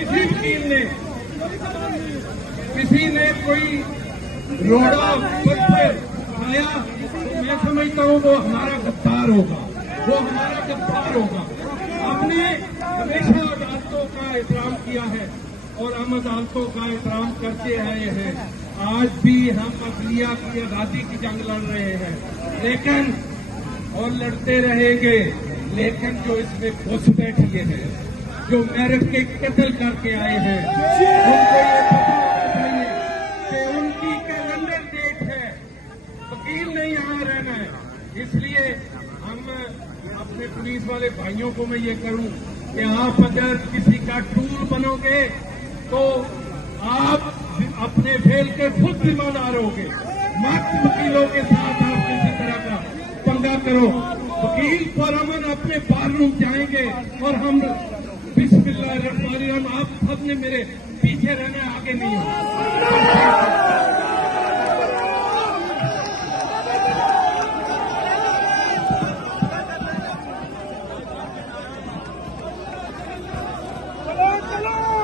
किसी वकील ने, किसी ने कोई रोड़ा पत्थर खाया तो मैं समझता हूँ वो हमारा गद्दार होगा, वो हमारा गद्दार होगा। हमने हमेशा अदालतों का एहतराम किया है और हम अदालतों का एहतराम करते आए हैं। आज भी हम अदलिया की आजादी की जंग लड़ रहे हैं, लेकिन और लड़ते रहेंगे। लेकिन जो इसमें घुस बैठिए हैं, जो मेरिट के कत्ल करके आए हैं, उनको ये पता होना चाहिए कि उनकी कैलेंडर डेट है, वकील नहीं यहाँ रहना है। इसलिए हम अपने पुलिस वाले भाइयों को मैं ये करूं कि आप अगर किसी का टूल बनोगे तो आप अपने फेल के खुद जिम्मेदार होगे। मत वकीलों के साथ आप किसी तरह का पंगा करो। वकील फौरन अपने बार रूम जाएंगे और हम बिस्मिल्लाहिर्रहमानिर्रहीम, आप सबने मेरे पीछे रहना, आगे नहीं हो। चलो